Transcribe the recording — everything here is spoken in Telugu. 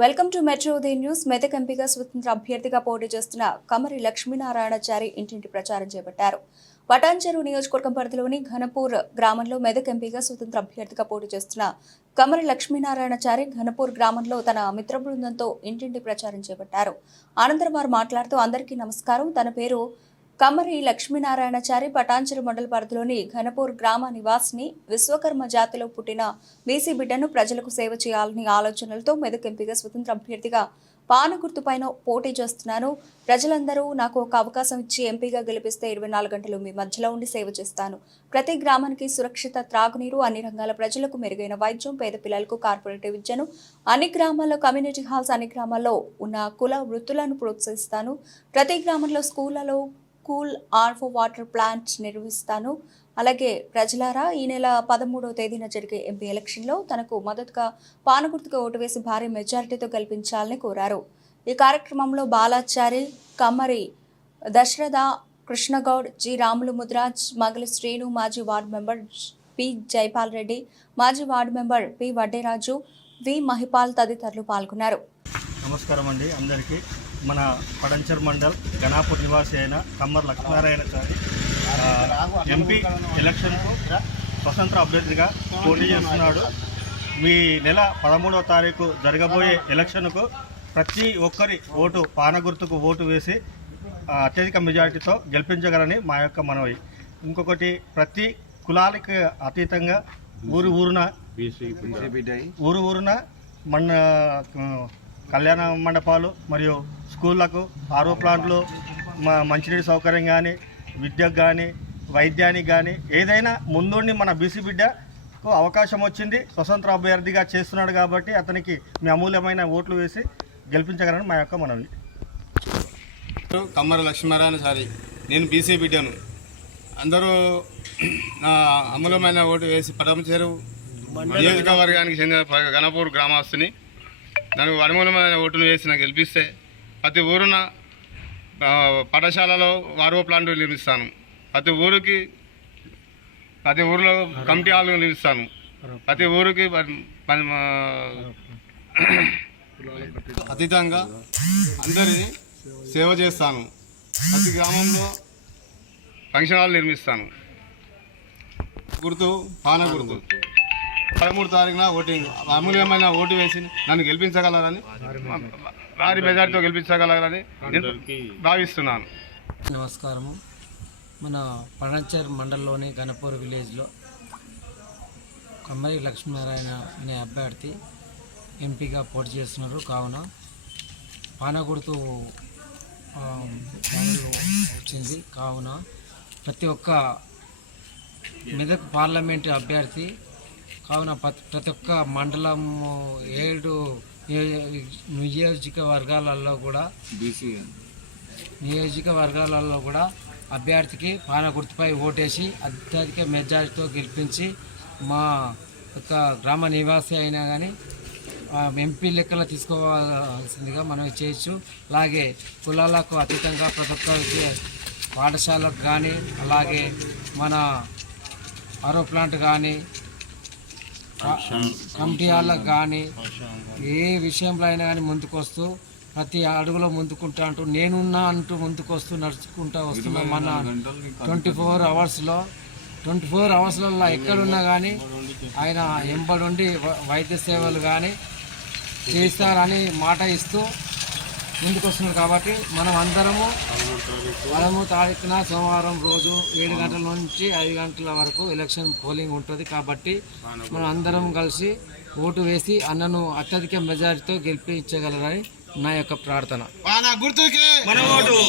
వెల్కమ్ టు మెట్రో ఉదయం న్యూస్. మెదక్ ఎంపీగా స్వతంత్ర అభ్యర్థిగా పోటీ చేస్తున్న కమరి లక్ష్మీనారాయణచారి ఇంటింటి ప్రచారం చేపట్టారు. పటాన్చెరు నియోజకవర్గం పరిధిలోని ఘనపూర్ గ్రామంలో మెదక్ ఎంపీగా స్వతంత్ర అభ్యర్థిగా పోటీ చేస్తున్న కమరి లక్ష్మీనారాయణచారి ఘనపూర్ గ్రామంలో తన మిత్ర బృందంతో ఇంటింటి ప్రచారం చేపట్టారు. అనంతరం వారు మాట్లాడుతూ అందరికీ నమస్కారం. తన పేరు కమరి లక్ష్మీనారాయణచారి పటాంచలి మండల పరిధిలోని ఘనపూర్ గ్రామ నివాసిని విశ్వకర్మ జాతిలో పుట్టిన బీసీ బిడ్డను ప్రజలకు సేవ చేయాలని ఆలోచనలతో మెదక్ ఎంపీగా స్వతంత్ర అభ్యర్థిగా పానగుర్తుపైన పోటీ చేస్తున్నాను. ప్రజలందరూ నాకు ఒక అవకాశం ఇచ్చి ఎంపీగా గెలిపిస్తే ఇరవై నాలుగు గంటలు మీ మధ్యలో ఉండి సేవ చేస్తాను. ప్రతి గ్రామానికి సురక్షిత త్రాగునీరు అన్ని రంగాల ప్రజలకు మెరుగైన వైద్యం పేద పిల్లలకు కార్పొరేటివ్ విద్యను అన్ని గ్రామాల్లో కమ్యూనిటీ హాల్స్ అన్ని గ్రామాల్లో ఉన్న కుల వృత్తులను ప్రోత్సహిస్తాను. ప్రతి గ్రామంలో స్కూళ్ళలో కూల్ ఆర్ఫో వాటర్ ప్లాంట్ నిర్వహిస్తాను. అలాగే ప్రజలారా ఈ నెల పదమూడవ తేదీన జరిగే ఎంపీ ఎలక్షన్లో తనకు మద్దతుగా పానగుర్తుగా ఓటు వేసి భారీ మెజారిటీతో గెలిపించాలని కోరారు. ఈ కార్యక్రమంలో బాలాచారి కమ్మరి దశరథ కృష్ణగౌడ్ జి. రాములు ముద్రాజ్ మగలి శ్రీను మాజీ ward member P. Jaipal Reddy మాజీ ward member P. Vadderaju V. Mahipal తదితరులు పాల్గొన్నారు. నమస్కారం అండి అందరికీ. మన పడంచర్ మండల్ గణాపూర్ నివాసి అయిన కమ్మర్ లక్ష్మీనారాయణ చారి ఎంపీ ఎలక్షన్కు స్వతంత్ర అభ్యర్థిగా పోటీ చేస్తున్నాడు. మీ నెల పదమూడవ తారీఖు జరగబోయే ఎలక్షన్కు ప్రతి ఒక్కరి ఓటు పాన గుర్తుకు ఓటు వేసి అత్యధిక మెజారిటీతో గెలిపించగలని మా యొక్క మనవి. ఇంకొకటి ప్రతి కులాలకి అతీతంగా ఊరు ఊరున ఊరు ఊరున మన కళ్యాణ మండపాలు మరియు స్కూళ్ళకు ఆరో ప్లాంట్లు మా మంచినీటి సౌకర్యం కానీ విద్యకు కానీ వైద్యానికి కానీ ఏదైనా ముందుండి మన బీసీ బిడ్డకు అవకాశం వచ్చింది స్వతంత్ర అభ్యర్థిగా చేస్తున్నాడు కాబట్టి అతనికి మీ అమూల్యమైన ఓట్లు వేసి గెలిపించగలని మా యొక్క మనవి. కమ్మర లక్ష్మీనారాయణ సారి నేను బీసీ బిడ్డను. అందరూ నా అమూలమైన ఓటు వేసి పదమచేరు నియోజకవర్గానికి చెందిన గణపూర్ గ్రామస్తుని దానికి అనుమూలమైన ఓటును వేసి నాకు గెలిపిస్తే ప్రతి ఊరున పాఠశాలలో వారో ప్లాంట్ నిర్మిస్తాను. ప్రతి ఊరికి ప్రతి ఊరిలో కమిటీ హాల్ నిర్మిస్తాను. ప్రతి ఊరికి అతీతంగా అందరినీ సేవ చేస్తాను. ప్రతి గ్రామంలో ఫంక్షన్ హాల్ నిర్మిస్తాను. గుర్తు పాన గుర్తు. పదమూడు తారీఖున ఓటింగ్ అమూల్యమైన ఓటు వేసి నన్ను గెలిపించగలరని భారీ మెజార్టీతో గెలిపించగలరని నేను భావిస్తున్నాను. నమస్కారము. మన పడంచర్ మండలంలోని గణపూర్ విలేజ్లో కమ్మరి లక్ష్మీనారాయణ అనే అభ్యర్థి ఎంపీగా పోటీ చేస్తున్నారు. కావున పానగుర్తు పాములు వచ్చింది. కావున ప్రతి ఒక్క మెదక్ పార్లమెంటు అభ్యర్థి కావున ప్రతి ప్రతి ఒక్క మండలం ఏడు నియోజకవర్గాలలో కూడా నియోజకవర్గాలలో కూడా అభ్యర్థికి పాన గుర్తుపై ఓటేసి అత్యధిక మెజారిటీతో గెలిపించి మా యొక్క గ్రామ నివాసి అయినా కానీ ఎంపీ లెక్కలో తీసుకోవాల్సిందిగా మనం చేయొచ్చు. అలాగే కులాలకు అతీతంగా ఒక్కరికి పాఠశాలకు కానీ అలాగే మన ఆరో ప్లాంట్ కానీ కమిటీ వాళ్ళకు కానీ ఏ విషయంలో అయినా కానీ ముందుకొస్తూ ప్రతి అడుగులో ముందుకుంటా అంటూ నేనున్నా అంటూ ముందుకొస్తూ నడుచుకుంటూ వస్తున్నా మన ట్వంటీ ఫోర్ అవర్స్లో ట్వంటీ ఫోర్ అవర్స్లలో ఎక్కడున్నా కానీ ఆయన ఎంబడుండి వైద్య సేవలు కానీ చేస్తారని మాట ఇస్తూ ముందుకు వస్తున్నారు కాబట్టి మనం అందరము పదమూడు తారీఖున సోమవారం రోజు ఏడు గంటల నుంచి ఐదు గంటల వరకు ఎలక్షన్ పోలింగ్ ఉంటుంది కాబట్టి మనం అందరం కలిసి ఓటు వేసి అన్నను అత్యధిక మెజారిటీతో గెలిపించగలరని నా యొక్క ప్రార్థన. గుర్తుకే.